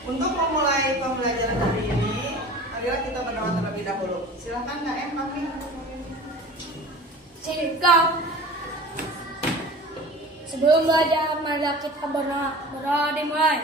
Untuk memulai pembelajaran hari ini, marilah kita berdoa terlebih dahulu. Silakan Kak M, Papi. Silakan. Sebelum belajar, marilah kita berdoa dimulai.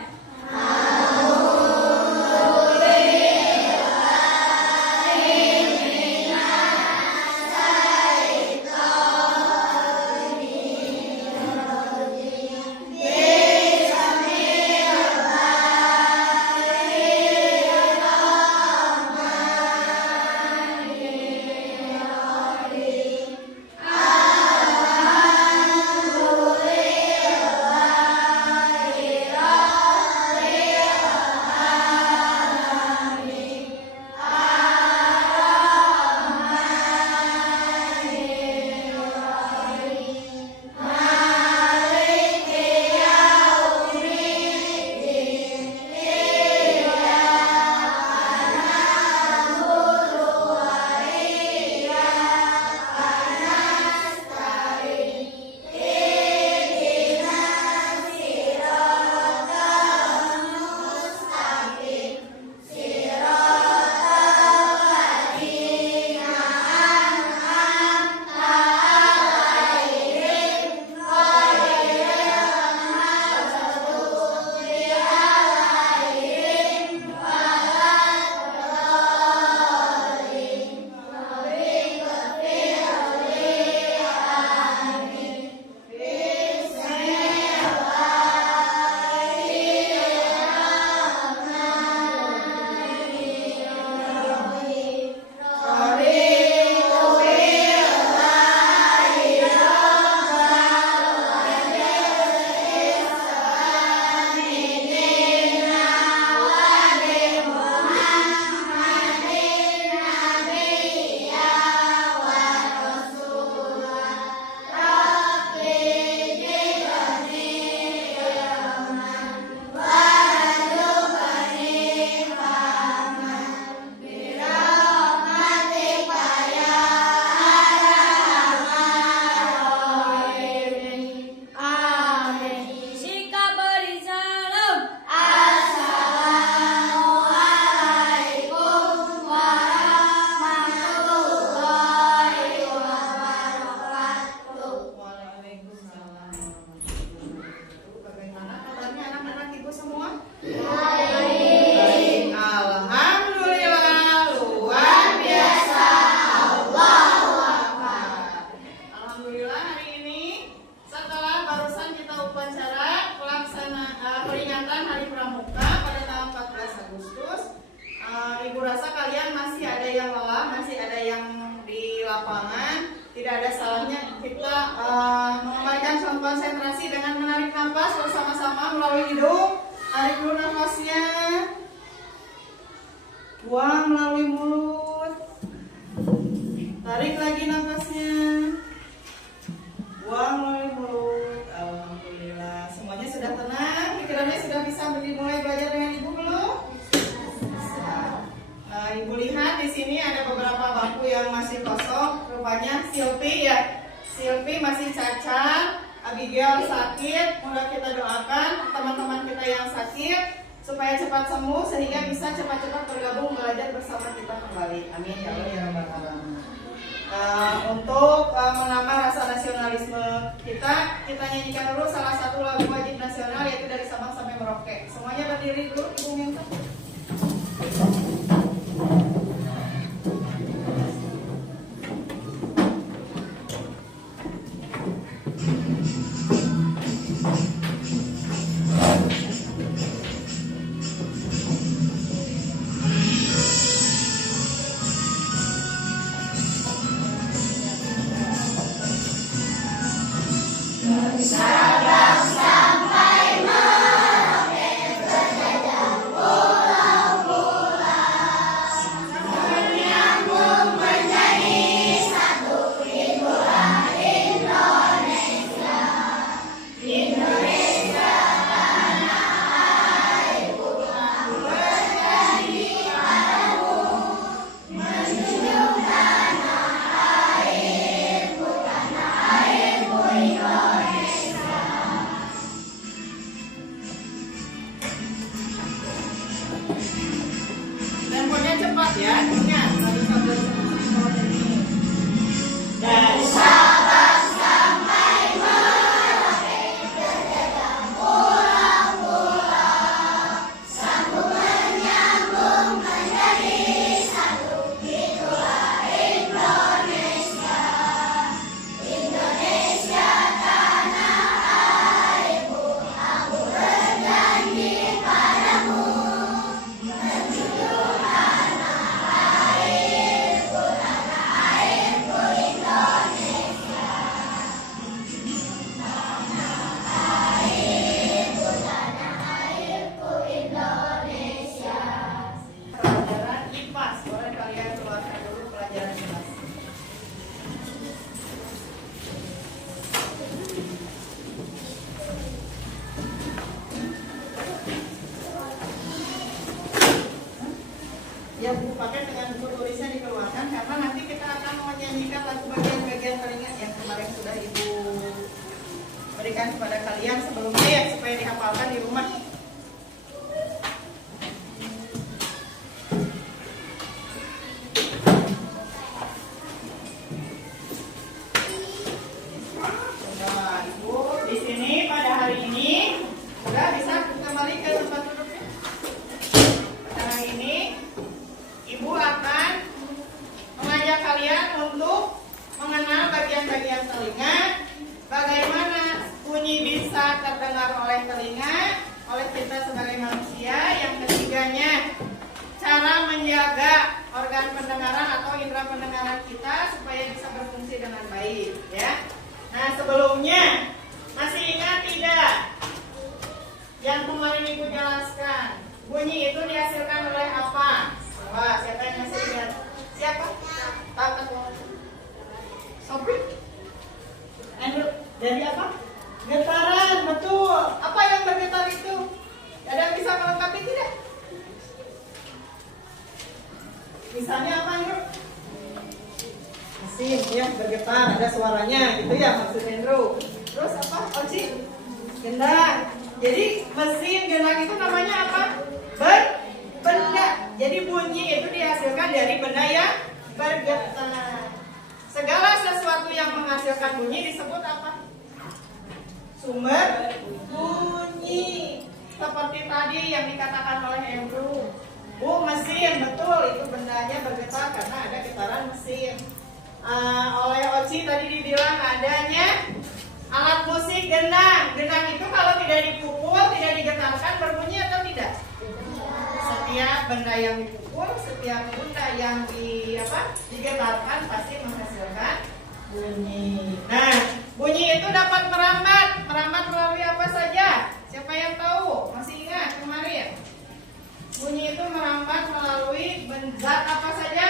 Ibu rasa kalian masih ada yang lelah, masih ada yang di lapangan. Tidak ada salahnya kita mengembalikan konsentrasi dengan menarik nafas bersama-sama melalui hidung. Tarik dulu nafasnya, buang melalui mulut. Tarik lagi nafasnya, buang melalui mulut. Alhamdulillah, semuanya sudah tenang. Pikirannya sudah bisa mulai belajar dengan ibu belum? Ibu lihat di sini ada beberapa bangku yang masih kosong. Rupanya Silvi masih cacat, Abigail sakit. Mudah kita doakan teman-teman kita yang sakit supaya cepat sembuh sehingga bisa cepat-cepat bergabung belajar bersama kita kembali. Amin ya Allah ya Rabbal Alamin. Untuk menambah rasa nasionalisme kita nyanyikan dulu salah satu lagu wajib nasional, yaitu dari Sabang sampai Merauke. Semuanya berdiri dulu, Ibu minta. Sabang sampai Merauke, berjajah pulau-pulau. Temponya cepat ya, ingat dari Sabang sampai Merauke ini. Dari pelajaran IPAS, boleh kalian keluarkan dulu pelajaran IPAS. Ya, buku paket dengan buku tulisnya dikeluarkan karena nanti kita akan menyanyikan lagu bagian-bagian teringat yang kemarin sudah Ibu berikan kepada kalian sebelumnya ya, supaya dihafalkan di rumah. Coba Ibu di sini pada hari ini sudah bisa kembali ke tempat duduknya. Pada hari ini Ibu akan mengajak kalian untuk mengenal bagian-bagian telinga, bagaimana bunyi bisa terdengar oleh telinga, oleh kita sebagai manusia. Yang ketiganya, cara menjaga organ pendengaran atau indera pendengaran kita supaya bisa berfungsi dengan baik, ya. Nah, sebelumnya masih ingat tidak yang kemarin Ibu jelaskan? Bunyi itu dihasilkan oleh apa? Wah, siapa yang masih ingat? Siapa? Tahu? Sobri? Andrew, dari apa? Getaran, betul. Apa yang bergetar itu? Ada yang bisa melengkapi tidak? Misalnya apa, Andrew? Mesin ya, bergetar, ada suaranya gitu ya maksud Andrew. Terus apa? Oci? Gendang. Jadi mesin gendang itu namanya apa? Benda. Jadi bunyi itu dihasilkan dari benda yang bergetar. Segala sesuatu yang menghasilkan bunyi disebut apa? Sumber bunyi. Seperti tadi yang dikatakan oleh Andrew. Bu, mesin, betul, itu bendanya bergetar karena ada getaran mesin. Oleh Oci tadi dibilang adanya alat musik gendang. Gendang itu kalau tidak dipukul, tidak digetarkan, berbunyi atau tidak? Setiap benda yang dipukul, setiap benda yang digetarkan pasti menghasilkan bunyi. Nah, bunyi itu dapat merambat. Merambat melalui apa saja? Siapa yang tahu? Masih ingat kemarin? Bunyi itu merambat melalui zat apa saja?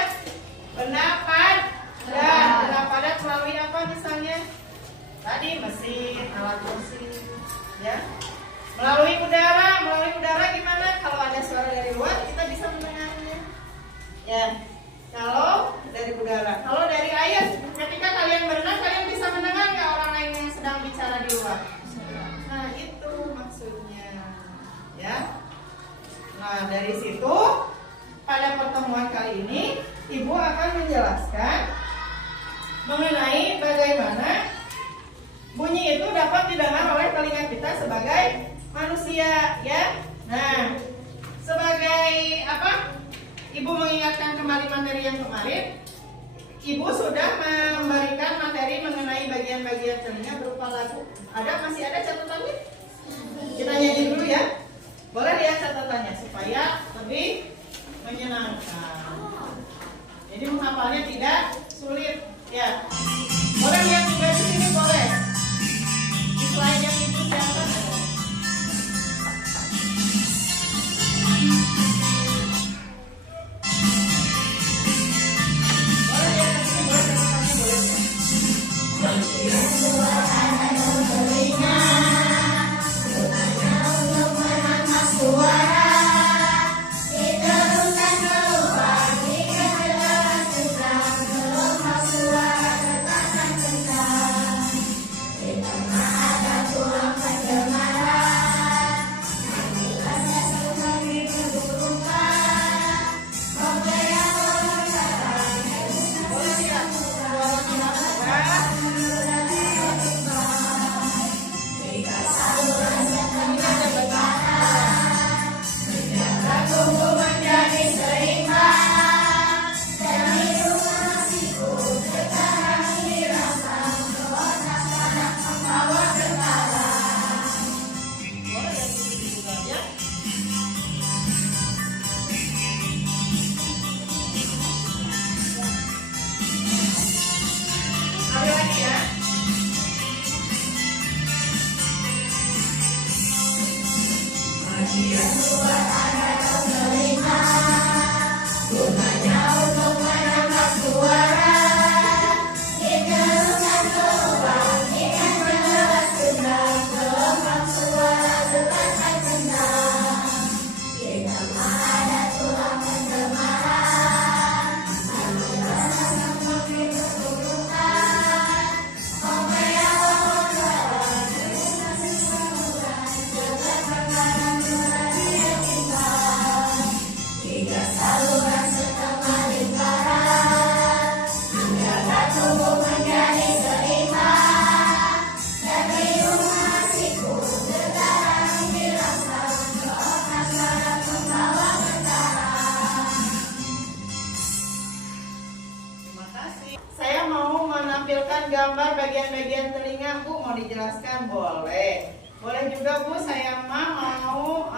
Benda padat. Benda padat melalui apa misalnya? Tadi mesin, alat musik, ya. Melalui udara gimana? Kalau ada suara dari luar kita bisa mendengarnya. Ya. Kalau dari udara, kalau dari air, ketika kalian berenang kalian bisa mendengar nggak orang lain yang sedang bicara di luar? Nah, itu maksudnya, ya. Nah, dari situ pada pertemuan kali ini Ibu akan menjelaskan mengenai bagaimana bunyi itu dapat didengar oleh telinga kita sebagai manusia, ya. Nah, sebagai apa? Ibu mengingatkan kembali materi yang kemarin. Ibu sudah memberikan materi mengenai bagian-bagian telinga berupa lagu. Masih ada catatannya? Kita nyanyi dulu ya. Boleh lihat catatannya supaya lebih menyenangkan. Jadi menghafalnya tidak sulit, ya. Boleh lihat juga di sini, boleh. Di slide yang Ibu siapkan ada. Boleh lihat di sini, boleh catatannya, boleh. Suara dengan gambar bagian-bagian telinga, Bu, mau dijelaskan? Boleh. Boleh juga, Bu, saya mau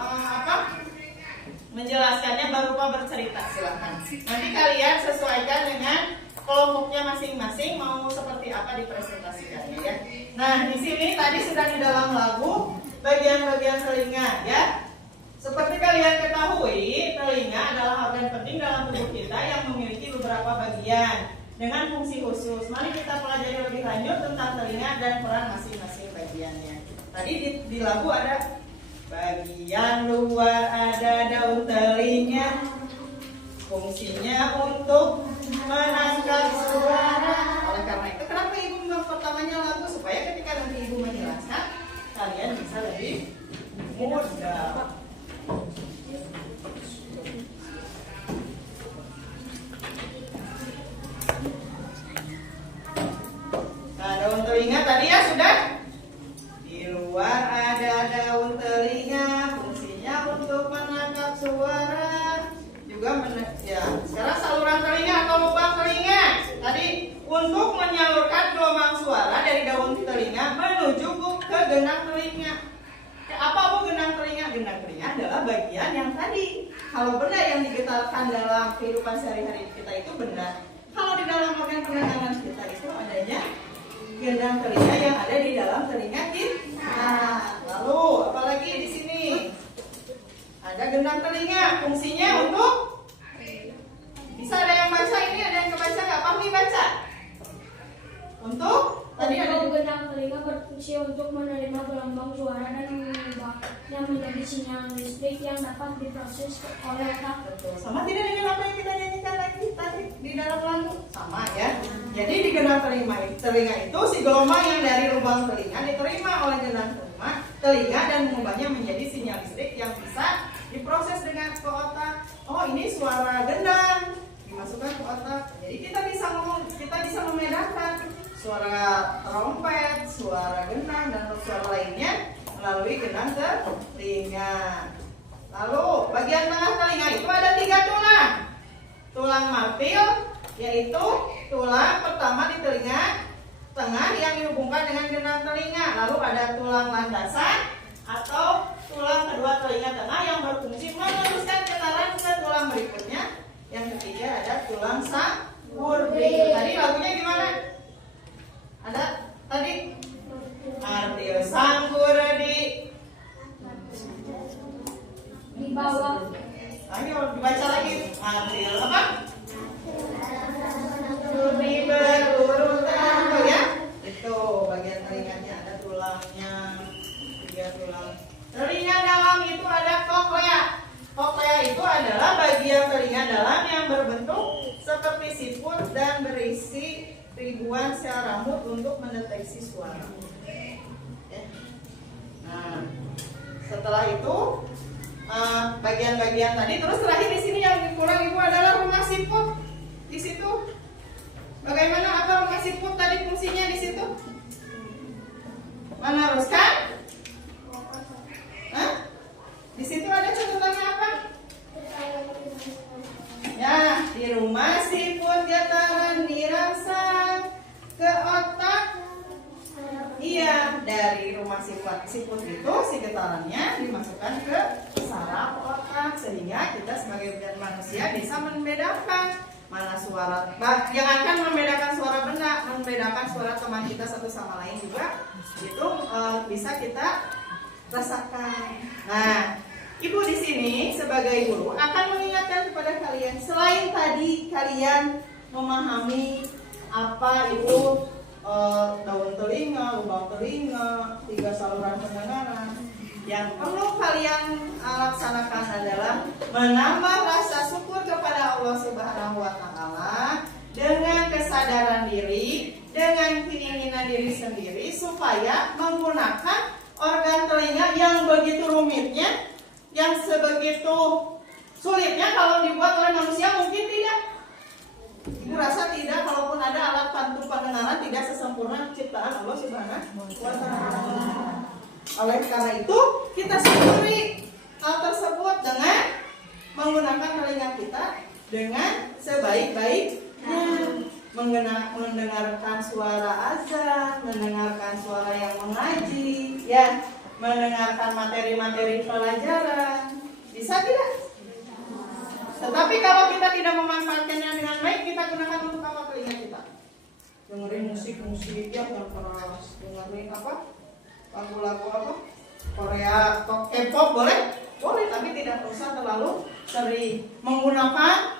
menjelaskannya berupa bercerita, silahkan. Nanti kalian sesuaikan dengan kelompoknya masing-masing mau seperti apa dipresentasikannya ya. Nah, di sini tadi sudah di dalam lagu bagian-bagian telinga ya. Seperti kalian ketahui, telinga adalah organ penting dalam tubuh kita yang memiliki beberapa bagian dengan fungsi khusus. Mari kita pelajari lebih lanjut tentang telinga dan peran masing-masing bagiannya. Tadi di lagu ada bagian luar ada daun telinga, fungsinya untuk menangkap suara. Oleh karena itu, kenapa ibu pertamanya lagu? Supaya ketika nanti ibu menjelaskan, kalian bisa lebih mudah. Nah, daun telinga tadi ya sudah. Di luar ada daun telinga, fungsinya untuk menangkap suara. Juga ya. Sekarang saluran telinga atau lubang telinga. Tadi untuk menyalurkan gelombang suara dari daun telinga menuju ke genang telinga. Apa Bu genang telinga? Genang telinga adalah bagian yang tadi. Kalau benda yang digetarkan dalam kehidupan sehari-hari kita itu benda. Kalau di dalam organ pendengaran kita itu adanya gendang telinga yang ada di dalam telinga kita. Nah, lalu apalagi di sini ada gendang telinga, fungsinya untuk bisa ada yang baca ini, ada yang kebaca nggak? Pahmi baca? Untuk tadi ada gendang telinga berfungsi untuk menerima gelombang suara dan mengubahnya menjadi sinyal listrik yang dapat diproses oleh otak. betul. Sama tidak dengan apa yang kita nyanyikan lagi tadi di dalam lagu? Sama ya. Jadi di gendang telinga itu si gelombang yang dari lubang telinga diterima oleh gendang telinga dan mengubahnya menjadi sinyal listrik yang bisa diproses dengan ke otak. Oh, ini suara gendang dimasukkan ke otak. Jadi kita bisa membedakan suara trompet, suara gendang dan suara lainnya melalui gendang telinga. Lalu bagian tengah telinga itu ada 3 tulang. Tulang martil yaitu tulang pertama di telinga tengah yang dihubungkan dengan gendang telinga. Lalu ada tulang landasan atau tulang kedua telinga tengah yang berfungsi meneruskan getaran ke tulang berikutnya. Yang ketiga ada tulang sanggur-brik. Tadi lagunya gimana? Ada tadi martil sanggur Di bawah. Ayo dibaca lagi. Martil apa? Lebih berurutan tuh ya. Itu bagian telinganya ada tulangnya. 3 tulang. Telinga dalam itu ada koklea. Koklea itu adalah bagian telinga dalam yang berbentuk seperti siput dan berisi ribuan sel rambut untuk mendeteksi suara. Nah, setelah itu bagian-bagian tadi, terus terakhir di sini yang dikurang ibu adalah rumah siput. Di situ, bagaimana apa rumah siput tadi fungsinya di situ? Meneruskan? Hah? Di situ ada catatannya apa? Ya, di rumah siput getaran dirangsang ke otak. Iya, dari rumah siput itu si getarannya dimasukkan ke saraf otak sehingga kita sebagai manusia bisa membedakan mana suara yang akan membedakan suara benda, membedakan suara teman kita satu sama lain juga itu bisa kita rasakan. Nah, ibu di sini sebagai guru akan mengingatkan kepada kalian, selain tadi kalian memahami apa itu daun telinga, lubang telinga, 3 saluran pendengaran, yang perlu kalian laksanakan adalah menambah rasa syukur kepada Allah Subhanahu wa Ta'ala dengan kesadaran diri, dengan keinginan diri sendiri supaya menggunakan organ telinga yang begitu rumitnya, yang sebegitu sulitnya kalau dibuat oleh manusia mungkin tidak. Ibu rasa tidak, kalaupun ada alat bantu pendengaran tidak sesempurna ciptaan Allah Subhanahu wa Ta'ala. Oleh karena itu, kita syukuri hal tersebut dengan menggunakan telinga kita dengan sebaik-baiknya, mendengarkan suara azan, mendengarkan suara yang mengaji, ya, mendengarkan materi-materi pelajaran. Bisa tidak? Tetapi kalau kita tidak memanfaatkannya dengan baik, kita gunakan untuk apa telinga kita? Dengerin musik-musik yang keras, dengerin apa? Lagu-lagu apa? Korea atau K-pop boleh? Boleh, tapi tidak usah terlalu sering. Menggunakan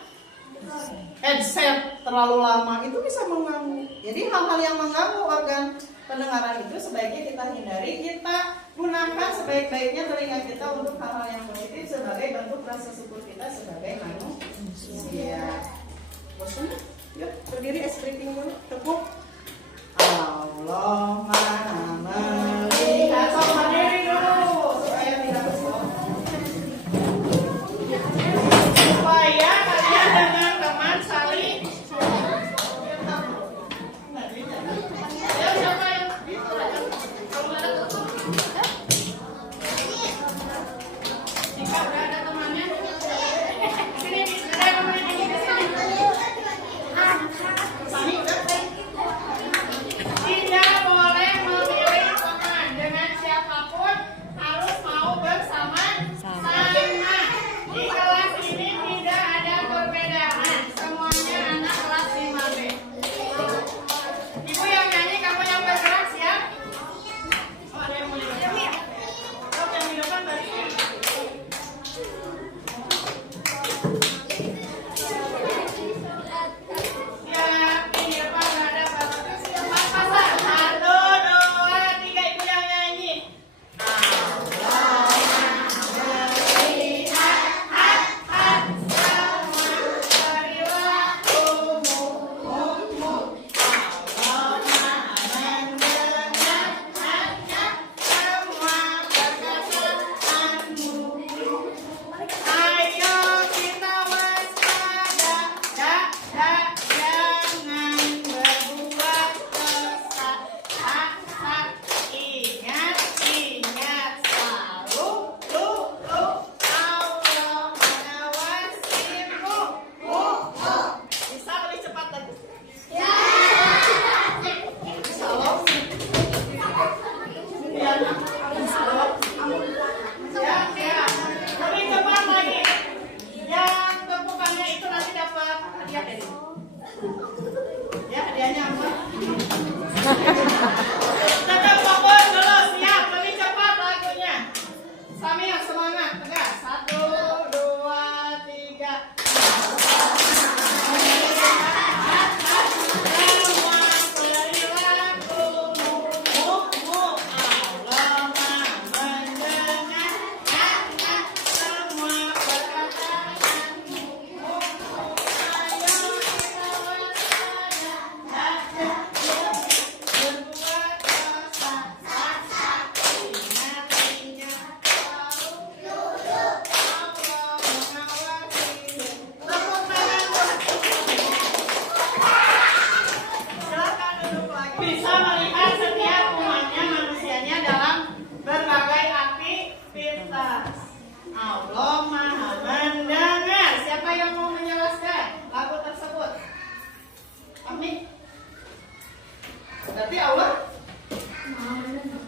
headset terlalu lama itu bisa mengganggu. Jadi hal-hal yang mengganggu organ pendengaran itu sebaiknya kita hindari. Kita gunakan sebaik-baiknya telinga kita untuk hal-hal yang positif sebagai bentuk rasa syukur kita sebagai manusia. Bosan? Yuk berdiri, stretching dulu, tepuk. Allah Maha melihat. Sok berdiri dulu supaya tidak kesel. Supaya kalian dengan teman saling. Ayo siapa yang itu aja? Kalau ada tutup. Jika udah ada temannya, sini saya mau nanya di sini. Sani udah. Tidak boleh memilih teman dengan siapapun, harus mau bersama-sama. Di kelas ini tidak ada perbedaan, semuanya anak kelas 5B. Ibu yang nyanyi, kamu yang bergerak, siap? Oh, ada yang mau nyanyi. Sok yang di depan barisnya. Siap, di depan ada bagus. Cepat pasang. 1, 2, 3, ibu yang nyanyi. Ayo kita waspada, jangan berbuat dosa. Ingat selalu, Allah mengawasimu. Bisa lebih cepat lagi? Salam. Ya. Lebih cepat lagi. Yang tepukannya itu nanti dapat hadiah dari. Ya, hadiahnya apa? Tetap fokus dulu, siap. Lebih cepat lagunya. Samia semangat, tegas. 1, 2, 3. Semua perilakumu, Allah Maha mendengar. Semua perkataanmu, ayo kita waspada, berbuat dosa. Ingat Allah mengawasi. Tepuk tangan buat. Silakan duduk lagi. Bisa melihat setiap umatnya manusianya dalam berbagai aktivitas. Allah Maha mendengar. Siapa yang mau menjelaskan lagu tersebut? Amin. Berarti Allah?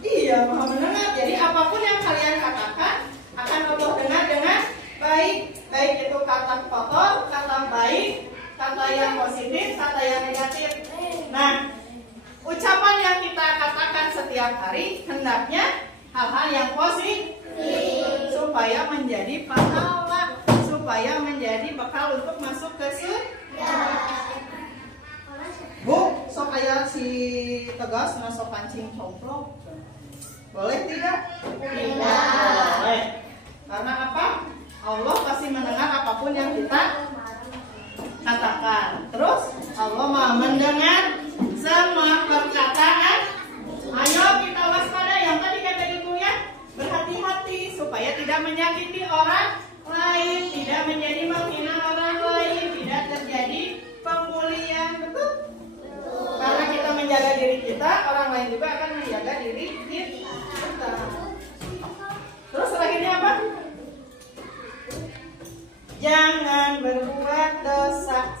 Iya, Maha mendengar. Jadi apapun yang kalian katakan akan Allah dengar dengan baik. Baik itu kata kotor, kata baik, kata yang positif, kata yang negatif. Nah, ucapan yang kita katakan setiap hari hendaknya hal-hal yang positif supaya menjadi pahala, supaya menjadi bekal untuk masuk ke surga. Bu, sok aya si Tegas masuk pancing complok. Boleh tidak? Tidak boleh. Karena apa? Allah pasti mendengar apapun yang kita katakan. Terus Allah Maha mendengar semua perkataan. Ayo kita waspada yang tadi kata ibu ya. Berhati-hati supaya tidak menyakiti orang lain, tidak menjadi menghina orang lain, tidak terjadi pembulian. Betul? Karena kita menjaga diri kita, orang lain juga akan menjaga diri kita. Terus selanjutnya apa? Jangan berbuat dosa.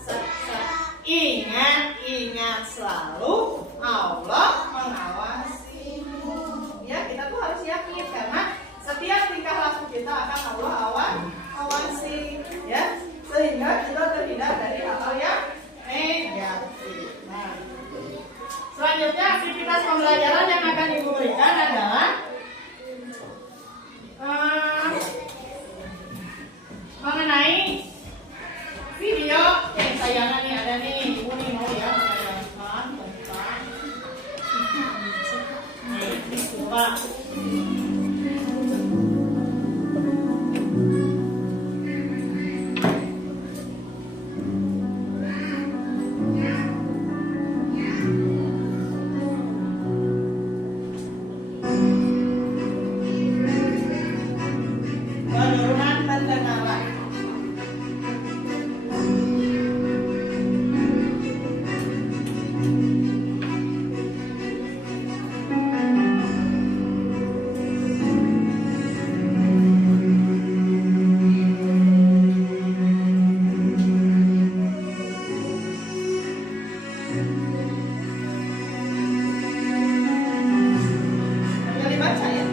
Ingat ingat selalu Allah mengawasimu. Ya, kita tuh harus yakin karena setiap tingkah laku kita akan Allah awasi, ya, sehingga kita terhindar dari hal-hal yang negatif. Nah, selanjutnya aktivitas pembelajaran yang akan Ibu berikan adalah mengenai video yang tayangan nih, ada nih Ibu nih mau ya menayangkan tentang nih, coba. Penurunan pendengaran. Sambil dibaca ya.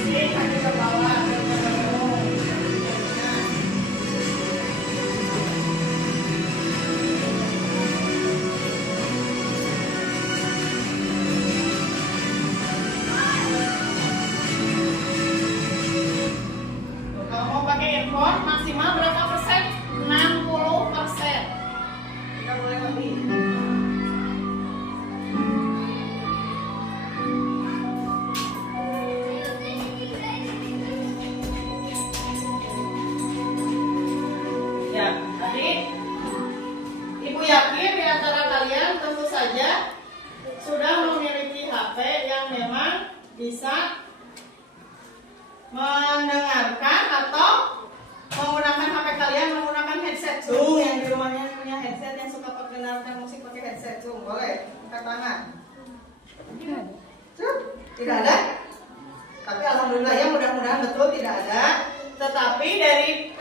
Sini kaki ke bawah, kalau mau pakai earphone maksimal berapa persen? 60%. Kita boleh lebih. Ya, tadi Ibu yakin di antara kalian tentu saja sudah memiliki HP yang memang bisa mendengarkan atau menggunakan HP kalian menggunakan headset Zoom. Yang di rumahnya punya headset yang suka mendengarkan musik pakai headset Zoom, boleh angkat tangan. Tidak ada? Tapi alhamdulillah ya, mudah-mudahan betul tidak ada. Tetapi dari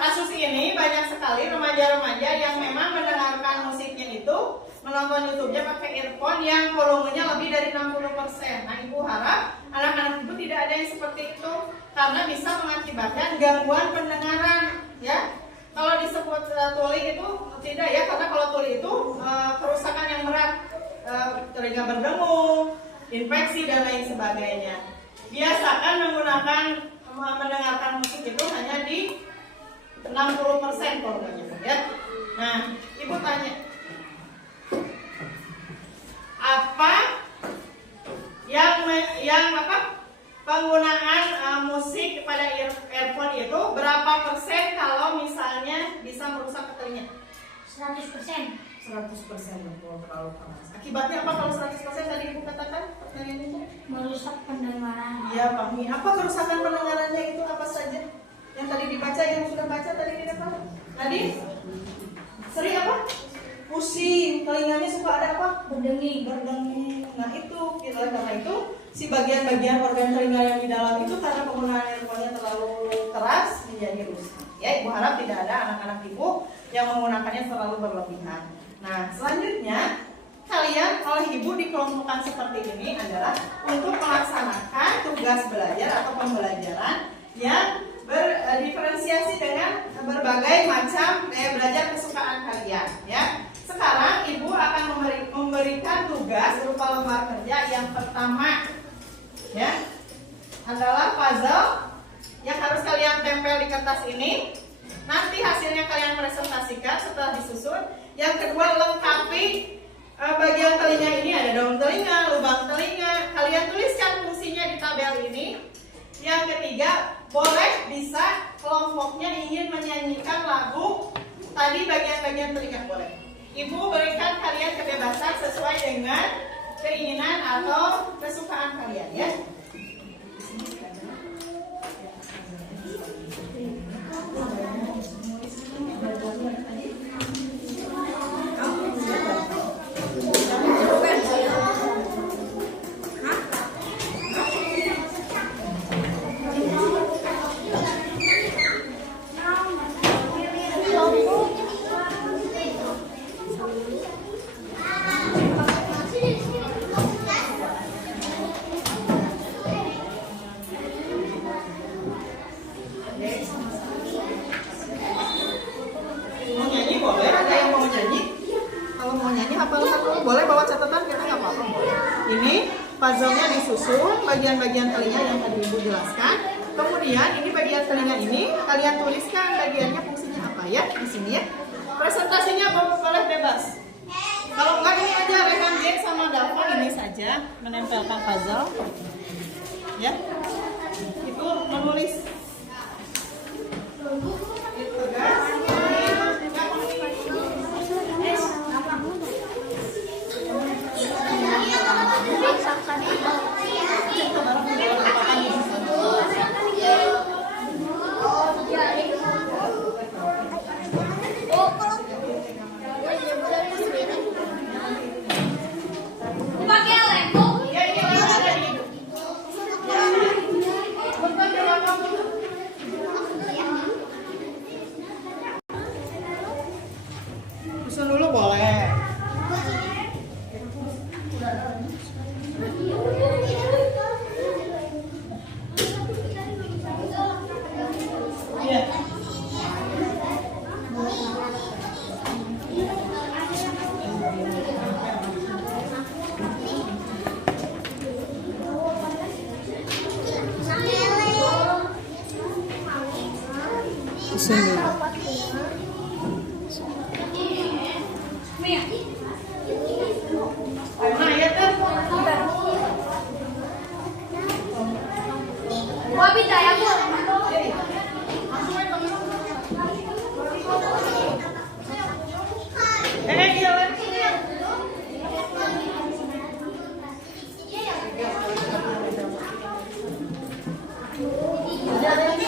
kasus ini banyak sekali remaja-remaja yang memang mendengarkan musiknya itu, menonton YouTube-nya pakai earphone yang volumenya lebih dari 60%. Nah, Ibu harap anak-anak Ibu tidak ada yang seperti itu karena bisa mengakibatkan gangguan pendengaran, ya. Kalau disebut tuli itu tidak ya, karena kalau tuli itu kerusakan yang berat, telinga berdengung, infeksi dan lain sebagainya. Biasakan mendengarkan musik itu hanya di 60% volumenya, ya. Nah, Ibu tanya, apa penggunaan musik pada earphone itu berapa persen kalau misalnya bisa merusak telinga? 100%. 100% betul, terlalu panas. Akibatnya apa kalau 100% tadi Ibu katakan? Pertanyaan Ibu? Merusak pendengaran. Iya, Pak Mi. Apa kerusakan pendengarannya itu apa saja? Yang tadi dibaca, yang sudah baca tadi di depan. Tadi sering apa? Pusing, telinganya suka ada apa? Berdenging. Nah itu, karena itu si bagian-bagian organ telinga yang di dalam itu karena penggunaan earphone-nya terlalu keras menjadi rusak. Ya, Ibu harap tidak ada anak-anak Ibu yang menggunakannya terlalu berlebihan. Nah, selanjutnya kalian oleh Ibu dikelompokkan seperti ini adalah untuk melaksanakan tugas belajar atau pembelajaran yang berdiferensiasi dengan berbagai macam daya belajar kesukaan kalian, ya. Sekarang Ibu akan memberikan tugas berupa lembar kerja yang pertama, ya, adalah puzzle yang harus kalian tempel di kertas ini. Nanti hasilnya kalian presentasikan setelah disusun. Yang kedua, lengkapi bagian telinga ini, ada daun telinga, lubang telinga. Kalian tuliskan fungsinya di tabel ini. Yang ketiga, boleh bisa kelompoknya ingin menyanyikan lagu tadi bagian-bagian telinga, boleh. Ibu berikan kalian kebebasan sesuai dengan keinginan atau kesukaan kalian, ya. Mau nyanyi boleh, ada yang mau nyanyi. Kalau mau nyanyi hafalkan dulu, boleh bawa catatan kita nggak apa-apa. Ini puzzle-nya disusun, bagian-bagian telinga yang tadi Ibu jelaskan. Kemudian ini bagian telinga ini kalian tuliskan bagiannya fungsinya apa ya di sini ya. Presentasinya boleh bebas. Kalau enggak ini aja Rehan Jack sama Dava ini saja menempelkan puzzle. Ya. Itu menulis. Itu guys. Susun dulu boleh. Iya. Susun dulu. Nah, ya kan? Wah, bisa ya, Bu? Jalan.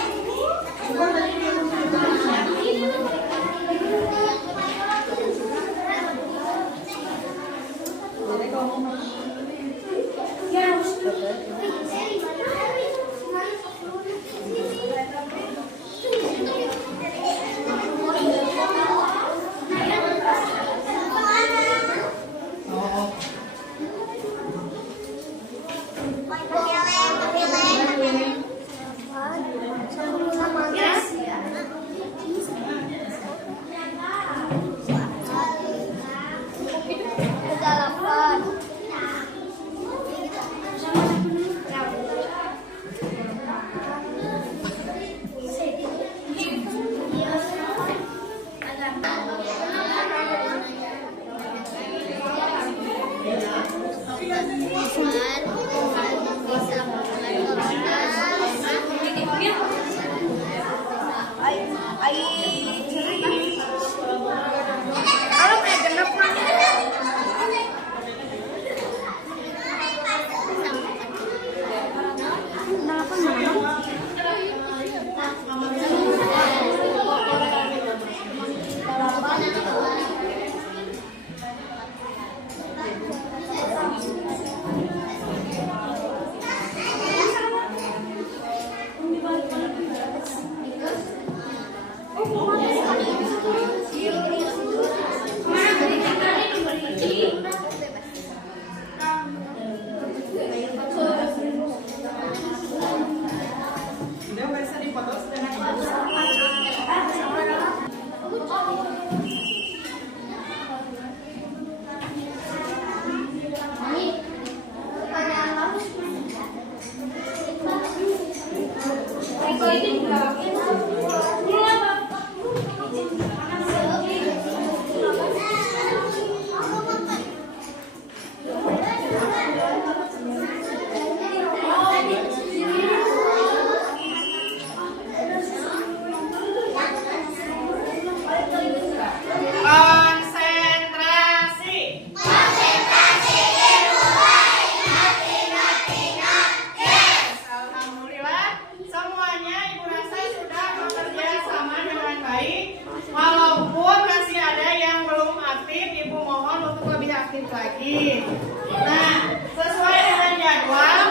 lagi. Nah, sesuai dengan jadwal,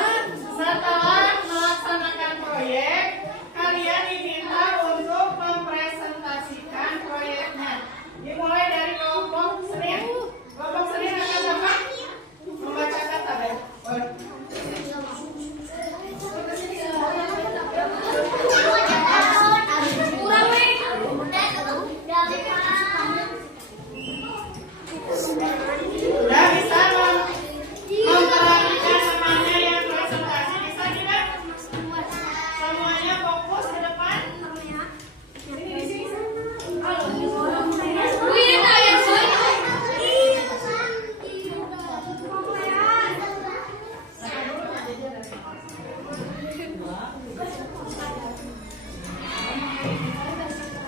setelah melaksanakan proyek, kalian diminta untuk mempresentasikan proyeknya. Dimulai dari kelompok Senin. Kelompok Senin akan apa? Membacakan tabel. Sudah bisa memperhatikan temannya yang presentasi, bisa tidak? Semuanya fokus ke depan. Sini di sini.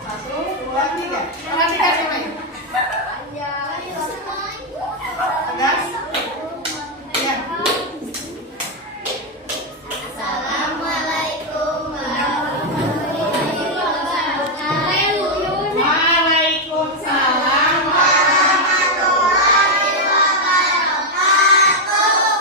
Satu, dua, tiga. Perhatikan yang lain. Tegas. Ya. Waalaikumsalam warahmatullahi wabarakatuh.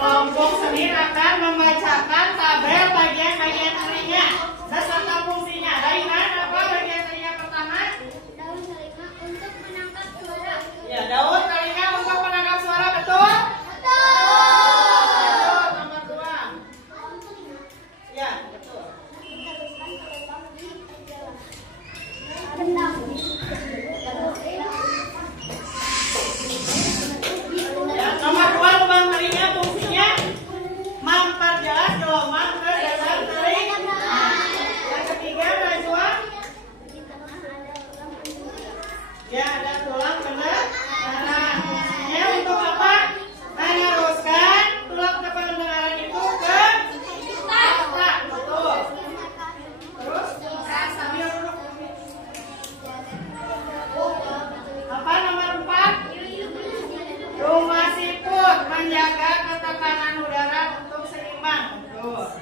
Kelompok Senin akan membacakan tabel bagian-bagian teorinya beserta fungsinya. Dari mana apa bagian teorinya pertama? Daun telinga untuk menangkap suara. Ya, daun telinga untuk menangkap suara, betul? Betul. Nomor 2. Ya, betul. Ya, nomor 2 lubang telinga fungsinya memperjelas gelombang ke dalam telinga. Yang ketiga, Najwa. Ya, ada tulang benar. Nah, fungsinya untuk apa? Meneruskan tulang pendengaran itu ke otak. Betul. Terus, sambil duduk. Apa nomor 4? Rumah siput menjaga ketekanan udara untuk seimbang. Betul.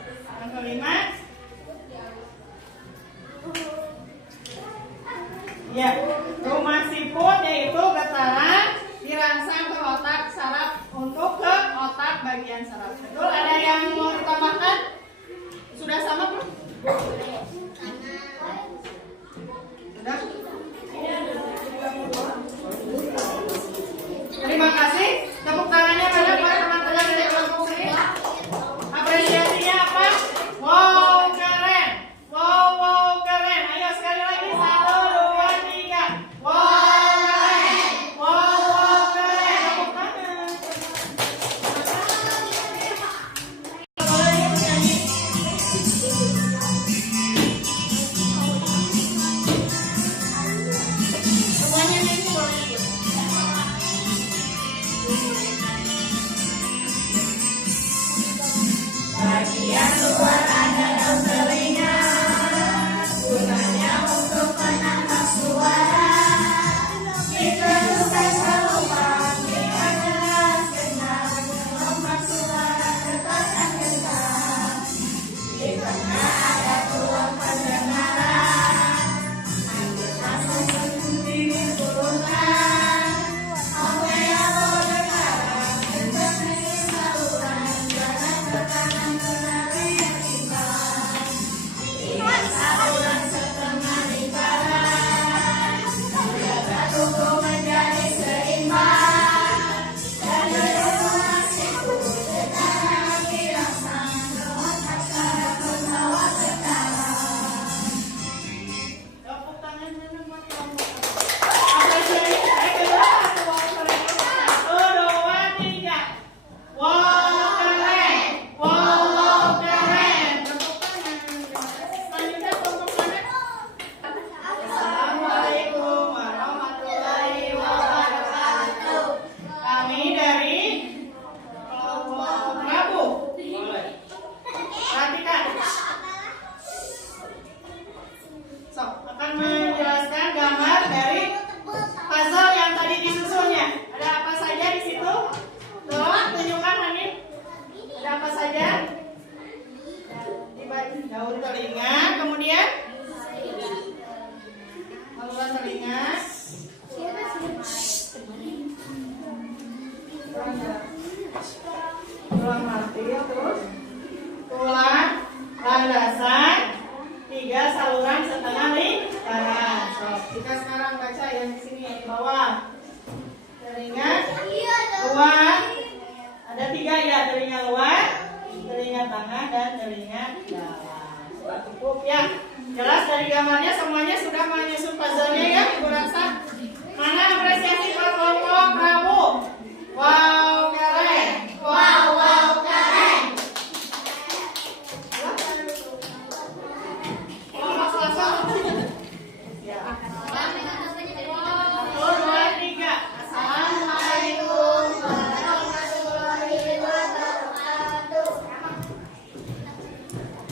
telinga, kemudian saluran telinga, tulang martil, terus tulang landasan, 3 saluran setengah lingkaran. So, kita sekarang baca yang di sini yang di bawah. Telinga luar, ada 3 ya, telinga luar, telinga tengah, dan telinga dalam. Sudah cukup ya. Jelas dari gambarnya semuanya sudah menyusun puzzle-nya ya, Ibu Raksa. Mana apresiasi buat kelompok Prabu? Wow, keren. Wow, keren. Kelompok Selasa. Ya. 1, 2, 3. Assalamualaikum warahmatullahi wabarakatuh.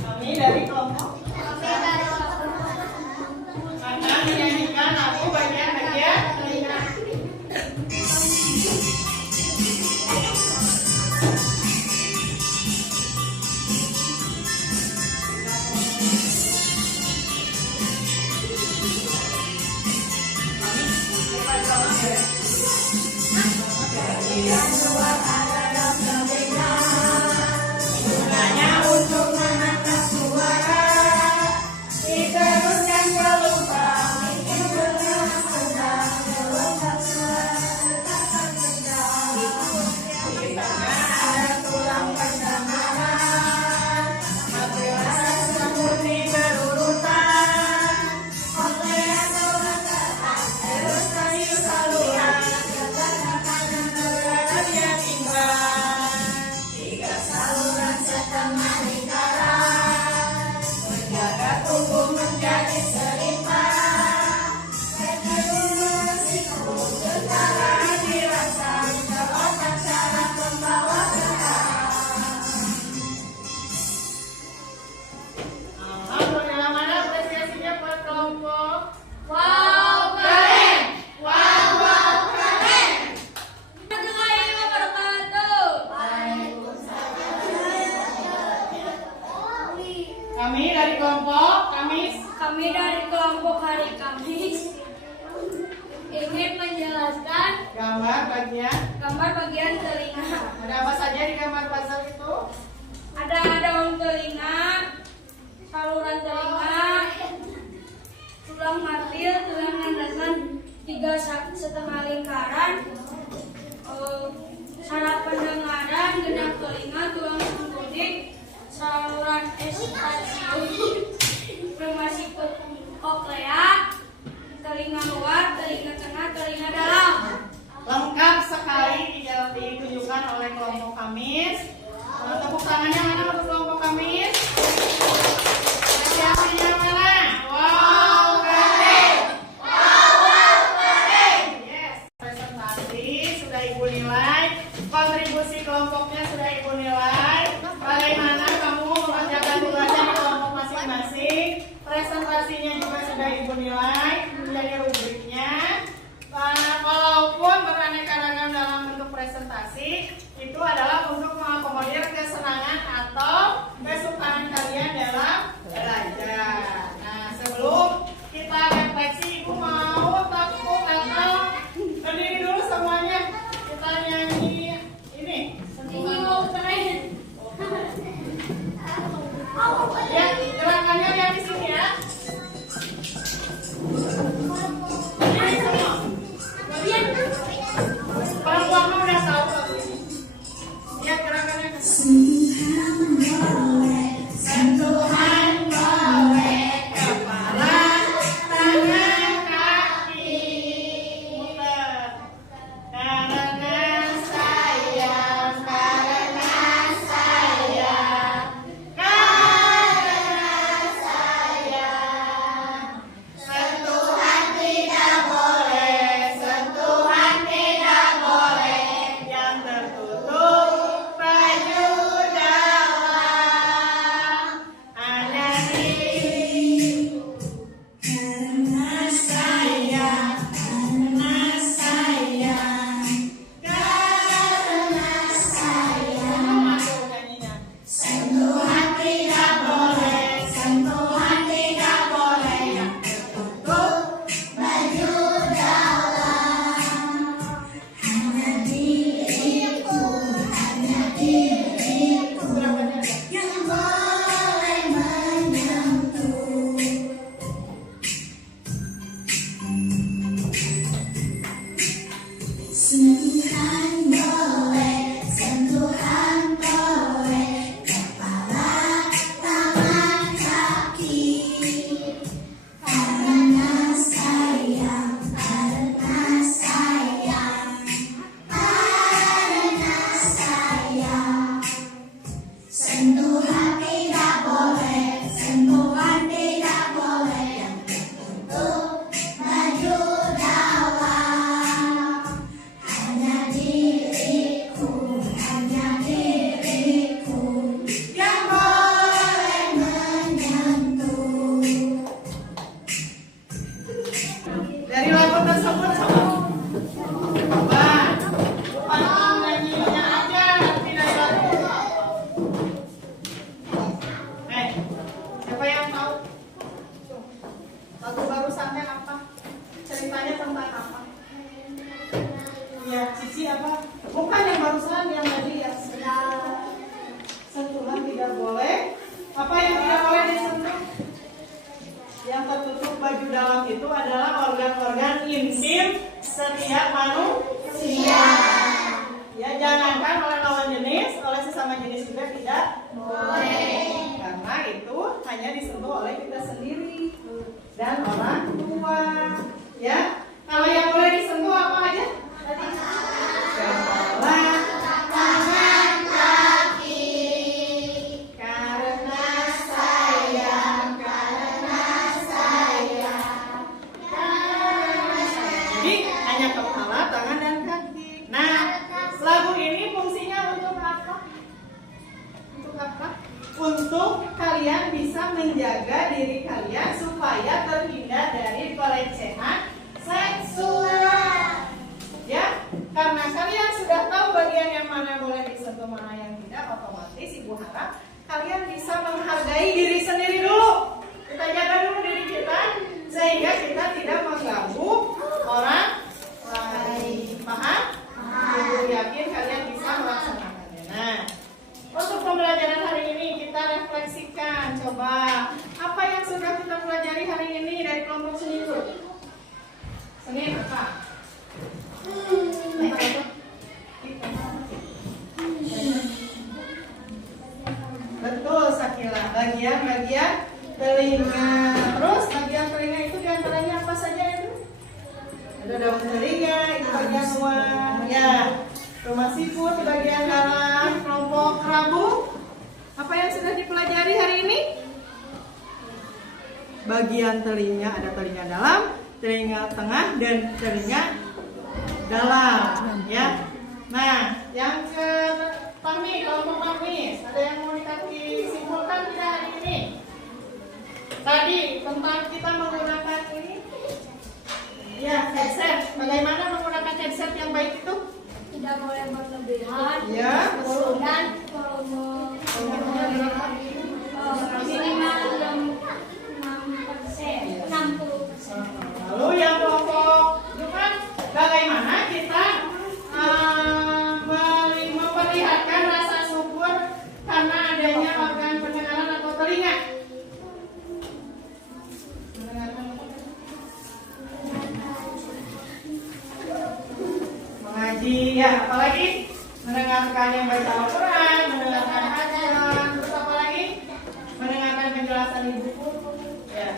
Kami dari kelompok. Akan menyanyikan lagu bagian-bagian telinga. Gunanya untuk mengangkat suara, diteruskan ke lubang, di tengah ada tulang pendengaran, material seperti berurutan, terus kayu saluran, dia timbang, 3 saluran setengah lingkaran, menjaga tubuh menjadi seimbang, secara dirasakan ke otak cara membawa gerak. Alhamdulillah, mana apresiasinya buat kelompok? Wow, keren! Wow, keren! Kami dari kelompok Kamis. Kami dari kelompok Hari Kamis ingin menjelaskan Gambar bagian telinga. Ada apa saja di gambar puzzle itu? Ada daun telinga, saluran telinga, tulang martil, tulang landasan, 3,5 lingkaran, saraf pendengaran, genang telinga, tulang sumbudik, saluran estasium, formasi koklea, telinga luar, telinga tengah, telinga dalam. Lengkap sekali ditunjukkan oleh kelompok Kamis. Tepuk tangannya mana untuk kelompok Kamis? Apresiasinya mana? Wow, keren! Wow, keren! Yes. Presentasi sudah Ibu nilai, kontribusi kelompoknya sudah Ibu nilai. Bagaimana kamu mengerjakan tugasnya di kelompok masing-masing? Presentasinya juga sudah Ibu nilai, menjadi rubriknya. Walaupun beraneka ragam dalam bentuk presentasi, itu adalah untuk mengakomodir kesenangan atau tidak boleh. Apa yang tidak boleh disentuh? Yang tertutup baju dalam itu adalah organ-organ intim setiap manusia. Ya, jangankan oleh lawan jenis, oleh sesama jenis juga tidak boleh. Karena itu hanya disentuh oleh kita sendiri dan orang tua. Ya, kalau yang boleh disentuh apa aja? Tadi kepala, tangan, kaki. Karena sayang. Jadi hanya kepala, tangan, dan kaki. Nah, lagu ini fungsinya untuk apa? Untuk apa? Untuk kalian bisa menjaga diri kalian supaya terhindar dari pelecehan seksual. Ya, karena kalian sudah tahu bagian yang mana boleh disentuh, mana yang tidak, otomatis ibu harap kalian bisa menghargai diri sendiri dulu. Kita jaga dulu diri kita sehingga kita tidak mengganggu orang lain. Paham? Ibu yakin kalian bisa melaksanakannya. Nah, untuk pembelajaran hari ini kita refleksikan. Coba apa yang sudah kita pelajari hari ini dari kelompok seni itu? Seni apa? Betul, Sakila. Bagian-bagian telinga. Terus bagian telinga itu diantaranya apa saja itu? Ada daun telinga, itu bagian luar. Ya, rumah siput bagian dalam. Kelompok kerabu. Apa yang sudah dipelajari hari ini? Bagian telinga, ada telinga dalam, telinga tengah, dan telinga dalam. Ya. Nah, yang ke Fahmi, kelompok Fahmi, ada yang mau dikasih simpulkan tidak hari ini? Tadi tentang kita menggunakan ini, ya, headset. Bagaimana menggunakan headset yang baik itu? Tidak boleh berlebihan. Ya, betul. Dan minimal 60%. Lalu yang kelompok Jumat, bagaimana kita memperlihatkan rasa syukur karena adanya organ pendengaran atau telinga? Mengaji, ya, apalagi mendengarkan yang baca Al-Quran, mendengarkan kajian, terus apa lagi? Mendengarkan penjelasan ibu. Ya.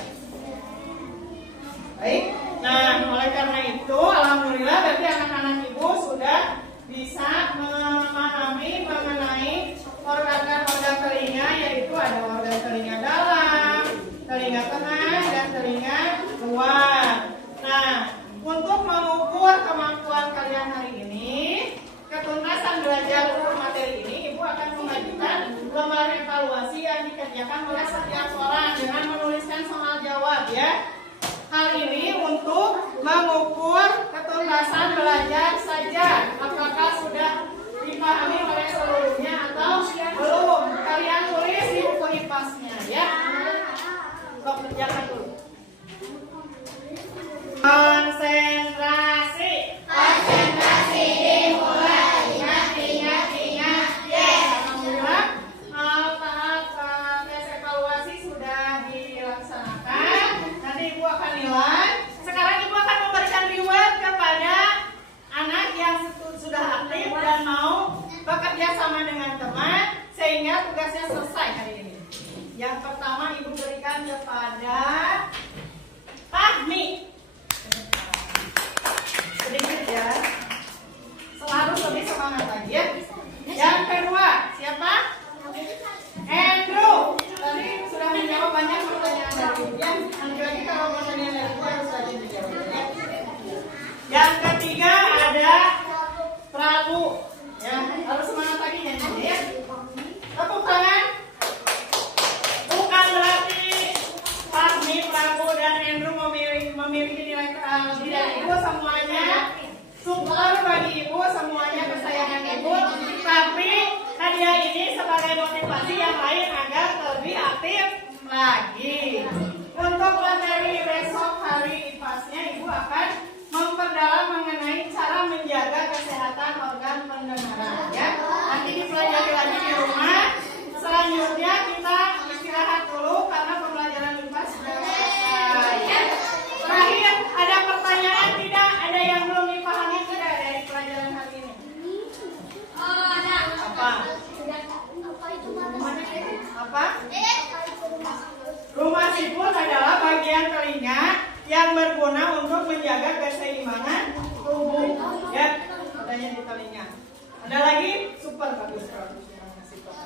Baik. Nah, oleh karena itu, alhamdulillah berarti anak-anak ibu sudah bisa memahami mengenai organ-organ telinga, yaitu ada organ telinga dalam, telinga tengah, dan telinga luar. Nah, untuk mengukur kemampuan kalian hari ini, ketuntasan belajar untuk materi ini, ibu akan mengajukan lembar evaluasi yang dikerjakan oleh setiap orang dengan menuliskan soal jawab, ya. Hal ini untuk mengukur ketuntasan belajar saja. Apakah sudah dipahami oleh seluruhnya atau belum? Kalian tulis di buku IPAS-nya, ya. Kok kerjakan dulu. Konsentrasi. Konsentrasi dimulai. Ingat. Yes. Alhamdulillah. Tahap tes evaluasi sudah dilaksanakan. Nanti ibu akan nilai. Sekarang ibu akan memberikan reward kepada anak yang sudah aktif dan mau bekerja sama dengan teman sehingga tugasnya selesai hari ini. Yang pertama ibu berikan kepada Fahmi. Sedikit ya. Harus lebih semangat lagi ya. Yang kedua, siapa? Andrew. Tadi sudah menjawab banyak pertanyaan dari ibu ya. Nanti lagi kalau pertanyaan dari ibu harus rajin dijawab ya. Yang ketiga ada Prabu. Ya, harus semangat lagi ya. Tepuk tangan. Bukan berarti Fahmi, Prabu, dan Andrew memiliki nilai lebih dari ibu semuanya. Super bagi ibu, semuanya kesayangan ibu. Tapi hadiah ini sebagai motivasi yang lain agar lebih aktif lagi. Untuk materi besok hari IPAS-nya, ibu akan memperdalam mengenai cara menjaga kesehatan organ pendengaran. Ya, nanti dipelajari lagi di rumah. Selanjutnya yang berguna untuk menjaga keseimbangan tubuh. Ya, adanya di telinga. Ada lagi? Super bagus, Prof. Terima kasih, Prof.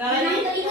Ada lagi?